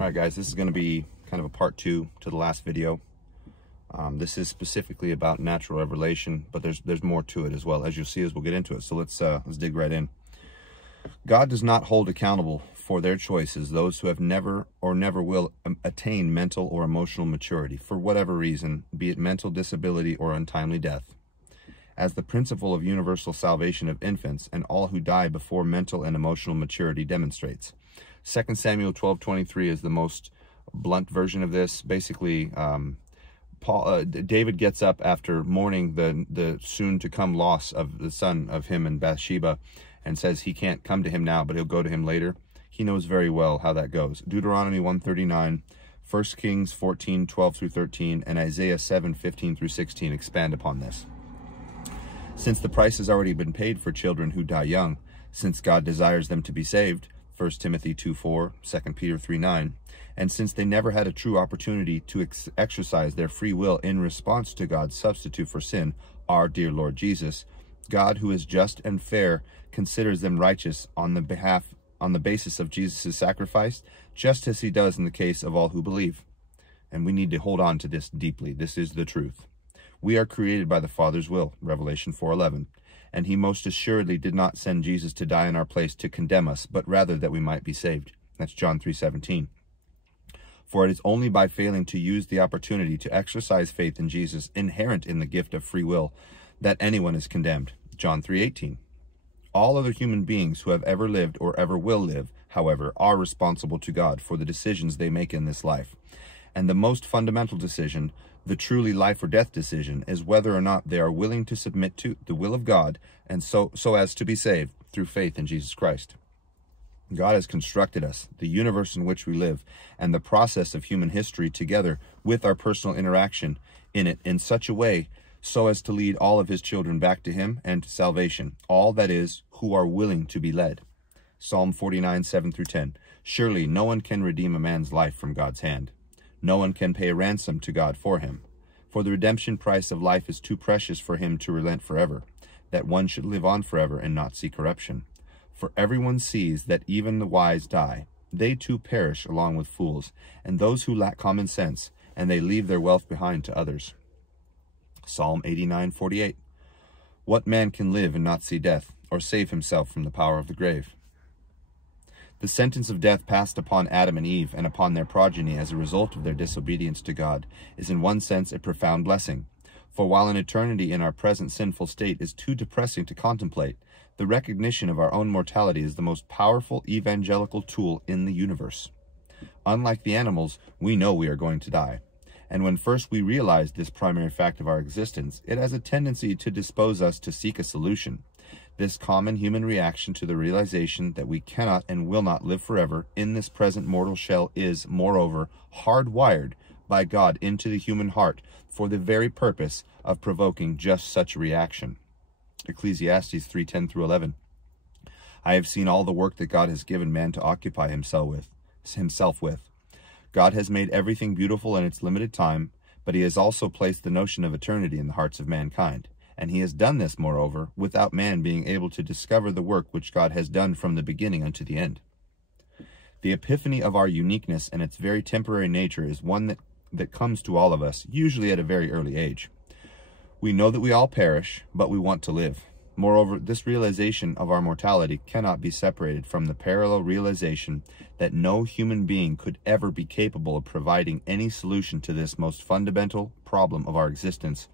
All right, guys, this is going to be kind of a part 2 to the last video. This is specifically about natural revelation, but there's more to it as well, as you'll see as we'll get into it. So let's dig right in. God does not hold accountable for their choices those who have never or never will attain mental or emotional maturity for whatever reason, be it mental disability or untimely death. As the principle of universal salvation of infants and all who die before mental and emotional maturity demonstrates. 2 Samuel 12:23 is the most blunt version of this. Basically, David gets up after mourning the soon-to-come loss of the son of him and Bathsheba and says he can't come to him now, but he'll go to him later. He knows very well how that goes. Deuteronomy 139, 1 Kings 14:12-13, and Isaiah 7:15-16 expand upon this. Since the price has already been paid for children who die young, since God desires them to be saved, 1 Timothy 2:4, 2 Peter 3:9, and since they never had a true opportunity to exercise their free will in response to God's substitute for sin, our dear Lord Jesus, God, who is just and fair, considers them righteous on the basis of Jesus' sacrifice, just as he does in the case of all who believe. And we need to hold on to this deeply. This is the truth. We are created by the Father's will, Revelation 4:11. And he most assuredly did not send Jesus to die in our place to condemn us, but rather that we might be saved. That's John 3:17. For it is only by failing to use the opportunity to exercise faith in Jesus inherent in the gift of free will that anyone is condemned. John 3:18. All other human beings who have ever lived or ever will live, however, are responsible to God for the decisions they make in this life. And the most fundamental decision, the truly life or death decision, is whether or not they are willing to submit to the will of God and so as to be saved through faith in Jesus Christ. God has constructed us, the universe in which we live, and the process of human history together with our personal interaction in it in such a way so as to lead all of his children back to him and to salvation, all that is, who are willing to be led. Psalm 49:7-10. Surely no one can redeem a man's life from God's hand. No one can pay a ransom to God for him. For the redemption price of life is too precious for him to relent forever, that one should live on forever and not see corruption. For everyone sees that even the wise die. They too perish along with fools, and those who lack common sense, and they leave their wealth behind to others. Psalm 89:48. What man can live and not see death, or save himself from the power of the grave? The sentence of death passed upon Adam and Eve and upon their progeny as a result of their disobedience to God is in one sense a profound blessing. For while an eternity in our present sinful state is too depressing to contemplate, the recognition of our own mortality is the most powerful evangelical tool in the universe. Unlike the animals, we know we are going to die. And when first we realize this primary fact of our existence, it has a tendency to dispose us to seek a solution. This common human reaction to the realization that we cannot and will not live forever in this present mortal shell is, moreover, hardwired by God into the human heart for the very purpose of provoking just such a reaction. Ecclesiastes 3:10-11. I have seen all the work that God has given man to occupy himself with. God has made everything beautiful in its limited time, but he has also placed the notion of eternity in the hearts of mankind. And he has done this, moreover, without man being able to discover the work which God has done from the beginning unto the end. The epiphany of our uniqueness and its very temporary nature is one that comes to all of us, usually at a very early age. We know that we all perish, but we want to live. Moreover, this realization of our mortality cannot be separated from the parallel realization that no human being could ever be capable of providing any solution to this most fundamental problem of our existence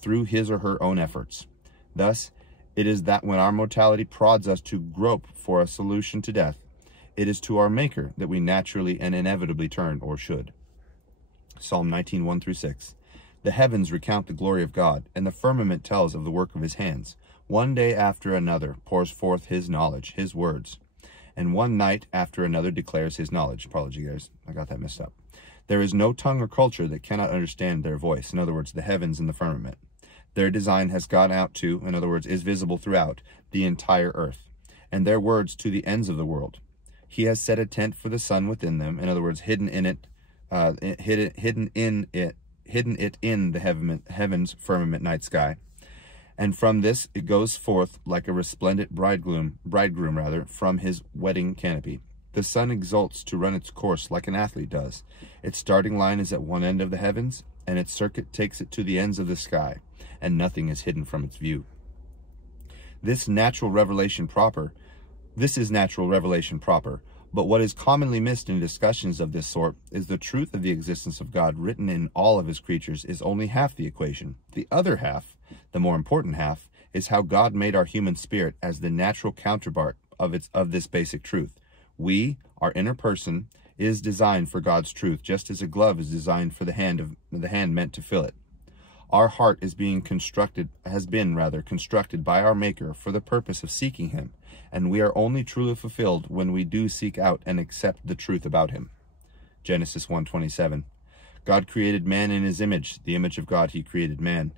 through his or her own efforts. Thus, it is that when our mortality prods us to grope for a solution to death, it is to our Maker that we naturally and inevitably turn, or should. Psalm 19:1-6. The heavens recount the glory of God, and the firmament tells of the work of his hands. One day after another pours forth his knowledge, his words, and one night after another declares his knowledge. Apology, guys, I got that messed up. There is no tongue or culture that cannot understand their voice. In other words, the heavens and the firmament. Their design has gone out to, in other words, is visible throughout the entire earth, and their words to the ends of the world. He has set a tent for the sun within them. In other words, hidden it in the heavens firmament night sky. And from this it goes forth like a resplendent bridegroom from his wedding canopy. The sun exults to run its course like an athlete does. Its starting line is at one end of the heavens, and its circuit takes it to the ends of the sky, and nothing is hidden from its view. This is natural revelation proper, but what is commonly missed in discussions of this sort is the truth of the existence of God written in all of his creatures is only half the equation. The other half, the more important half, is how God made our human spirit as the natural counterpart of this basic truth. We, our inner person, is designed for God's truth, just as a glove is designed for the hand meant to fill it. Our heart has been constructed by our Maker for the purpose of seeking him, and we are only truly fulfilled when we do seek out and accept the truth about him. Genesis 1:27. God created man in his image. The image of God he created man.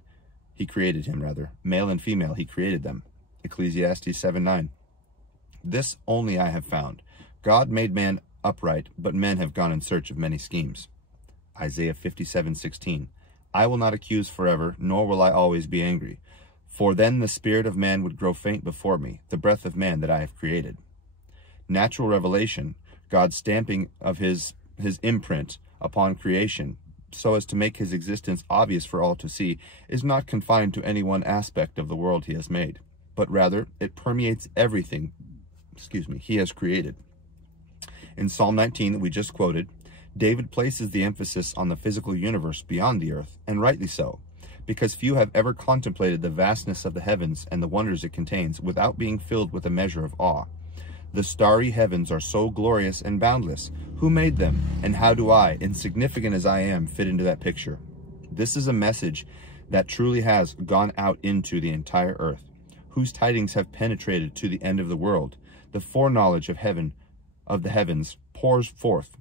He created him, rather. Male and female he created them. Ecclesiastes 7:9. This only I have found. God made man upright, but men have gone in search of many schemes. Isaiah 57:16. I will not accuse forever, nor will I always be angry. For then the spirit of man would grow faint before me, the breath of man that I have created. Natural revelation, God's stamping of his imprint upon creation, so as to make his existence obvious for all to see, is not confined to any one aspect of the world he has made, but rather it permeates everything he has created. In Psalm 19 that we just quoted, David places the emphasis on the physical universe beyond the earth, and rightly so, because few have ever contemplated the vastness of the heavens and the wonders it contains without being filled with a measure of awe. The starry heavens are so glorious and boundless. Who made them, and how do I, insignificant as I am, fit into that picture? This is a message that truly has gone out into the entire earth, whose tidings have penetrated to the end of the world. The foreknowledge of the heavens pour forth,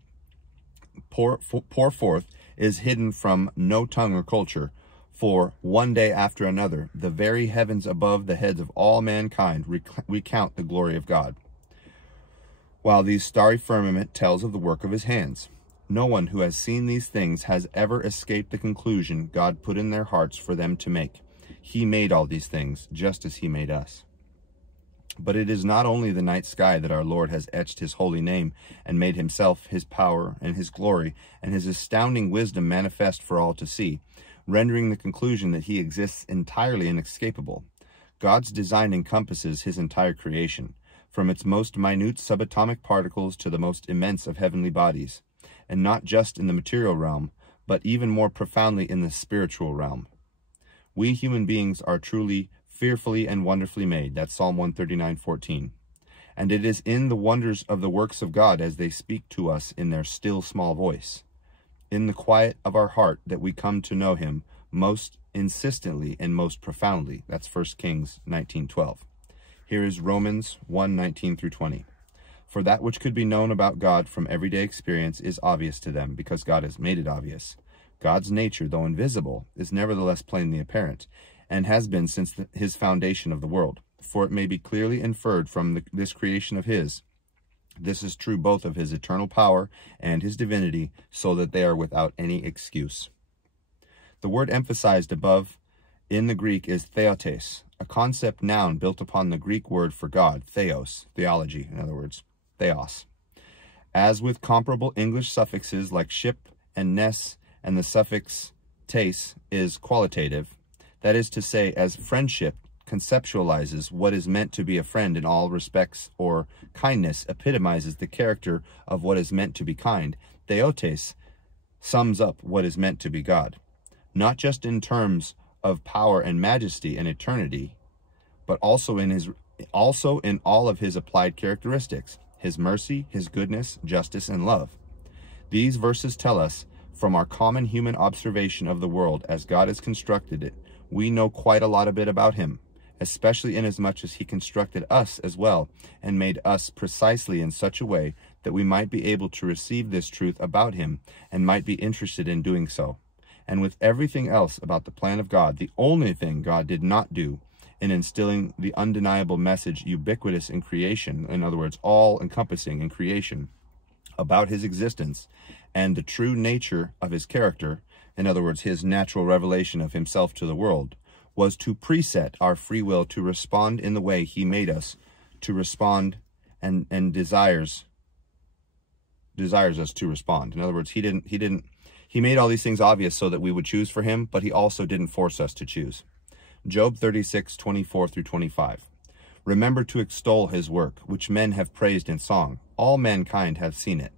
is hidden from no tongue or culture, for one day after another, the very heavens above the heads of all mankind recount the glory of God, while the starry firmament tells of the work of his hands. No one who has seen these things has ever escaped the conclusion God put in their hearts for them to make. He made all these things, just as he made us. But it is not only the night sky that our Lord has etched his holy name and made himself, his power, and his glory, and his astounding wisdom manifest for all to see, rendering the conclusion that he exists entirely inescapable. God's design encompasses his entire creation, from its most minute subatomic particles to the most immense of heavenly bodies, and not just in the material realm, but even more profoundly in the spiritual realm. We human beings are truly fearfully and wonderfully made. That's Psalm 139:14. And it is in the wonders of the works of God as they speak to us in their still small voice, in the quiet of our heart, that we come to know him most insistently and most profoundly. That's 1 Kings 19:12. Here is Romans 1:19-20. For that which could be known about God from everyday experience is obvious to them, because God has made it obvious. God's nature, though invisible, is nevertheless plainly apparent, and has been since his foundation of the world. For it may be clearly inferred from this creation of his. This is true both of his eternal power and his divinity, so that they are without any excuse. The word emphasized above in the Greek is theotes, a concept noun built upon the Greek word for God, theos, theology, in other words, theos. As with comparable English suffixes like ship and ness, and the suffix tes is qualitative, that is to say, as friendship conceptualizes what is meant to be a friend in all respects, or kindness epitomizes the character of what is meant to be kind, theotes sums up what is meant to be God, not just in terms of power and majesty and eternity, but also in all of his applied characteristics, his mercy, his goodness, justice, and love. These verses tell us, from our common human observation of the world as God has constructed it, we know quite a lot of bit about him, especially inasmuch as he constructed us as well, and made us precisely in such a way that we might be able to receive this truth about him, and might be interested in doing so. And with everything else about the plan of God, the only thing God did not do in instilling the undeniable message ubiquitous in creation, in other words, all-encompassing in creation, about his existence, and the true nature of his character, in other words, his natural revelation of himself to the world, was to preset our free will to respond in the way he made us to respond, and desires desires us to respond. In other words, he made all these things obvious so that we would choose for him, but he also didn't force us to choose. Job 36:24-25. Remember to extol his work, which men have praised in song. All mankind have seen it.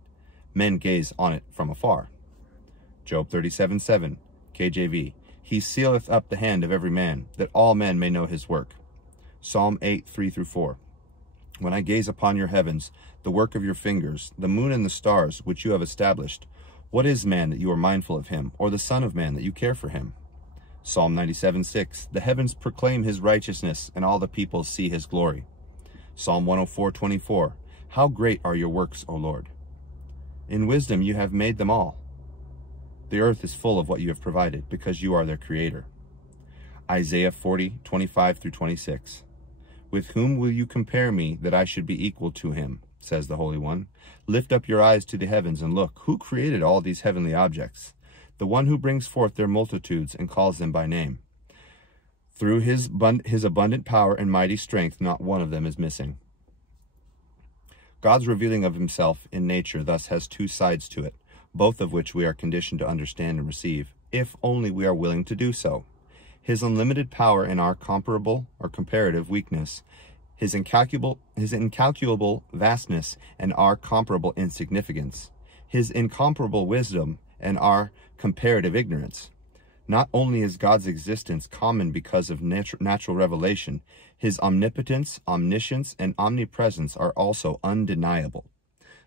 Men gaze on it from afar. Job 37:7, KJV. He sealeth up the hand of every man, that all men may know his work. Psalm 8:3-4. When I gaze upon your heavens, the work of your fingers, the moon and the stars, which you have established, what is man that you are mindful of him, or the son of man that you care for him? Psalm 97:6. The heavens proclaim his righteousness, and all the peoples see his glory. Psalm 104:24. How great are your works, O Lord! In wisdom you have made them all. The earth is full of what you have provided, because you are their creator. Isaiah 40:25-26. With whom will you compare me, that I should be equal to him, says the Holy One. Lift up your eyes to the heavens and look. Who created all these heavenly objects? The one who brings forth their multitudes and calls them by name. Through his abundant power and mighty strength, not one of them is missing. God's revealing of himself in nature thus has two sides to it, both of which we are conditioned to understand and receive, if only we are willing to do so. His unlimited power in our comparable or comparative weakness, his incalculable vastness and our comparable insignificance, his incomparable wisdom and our comparative ignorance. Not only is God's existence common because of natural revelation, his omnipotence, omniscience, and omnipresence are also undeniable.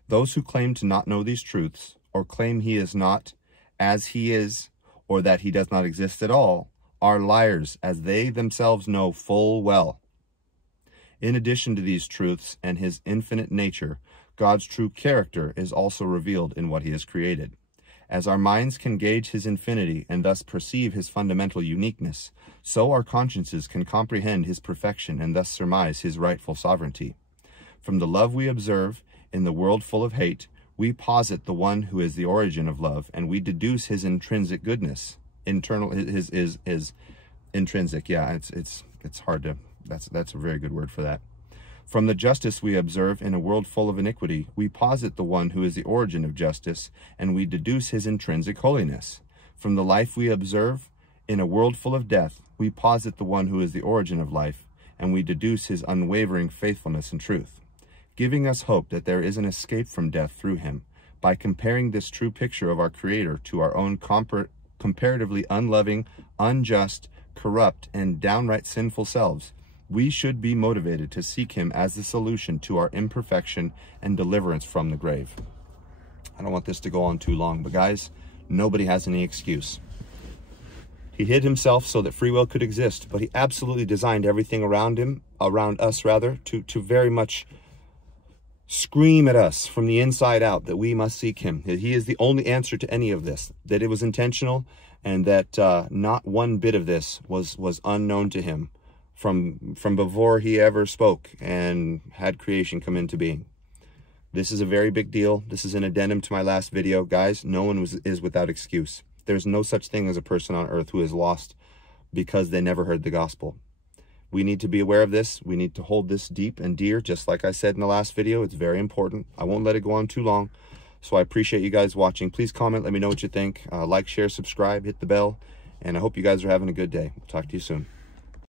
Those who claim to not know these truths, or claim he is not as he is, or that he does not exist at all, are liars, as they themselves know full well. In addition to these truths and his infinite nature, God's true character is also revealed in what he has created. As our minds can gauge his infinity and thus perceive his fundamental uniqueness, so our consciences can comprehend his perfection and thus surmise his rightful sovereignty. From the love we observe in the world full of hate, we posit the one who is the origin of love, and we deduce his intrinsic goodness. His intrinsic, yeah, it's hard to, that's a very good word for that. From the justice we observe in a world full of iniquity, we posit the one who is the origin of justice, and we deduce his intrinsic holiness. From the life we observe in a world full of death, we posit the one who is the origin of life, and we deduce his unwavering faithfulness and truth, giving us hope that there is an escape from death through him. By comparing this true picture of our Creator to our own comparatively unloving, unjust, corrupt, and downright sinful selves, we should be motivated to seek him as the solution to our imperfection and deliverance from the grave. I don't want this to go on too long, but guys, nobody has any excuse. He hid himself so that free will could exist, but he absolutely designed everything around us, to very much scream at us from the inside out that we must seek him. That he is the only answer to any of this, that it was intentional, and that not one bit of this was unknown to him from before he ever spoke and had creation come into being. This is a very big deal. This is an addendum to my last video. Guys, no one is without excuse. There's no such thing as a person on earth who is lost because they never heard the gospel. We need to be aware of this. We need to hold this deep and dear, just like I said in the last video. It's very important. I won't let it go on too long. So I appreciate you guys watching. Please comment. Let me know what you think. Like, share, subscribe, hit the bell. And I hope you guys are having a good day. We'll talk to you soon.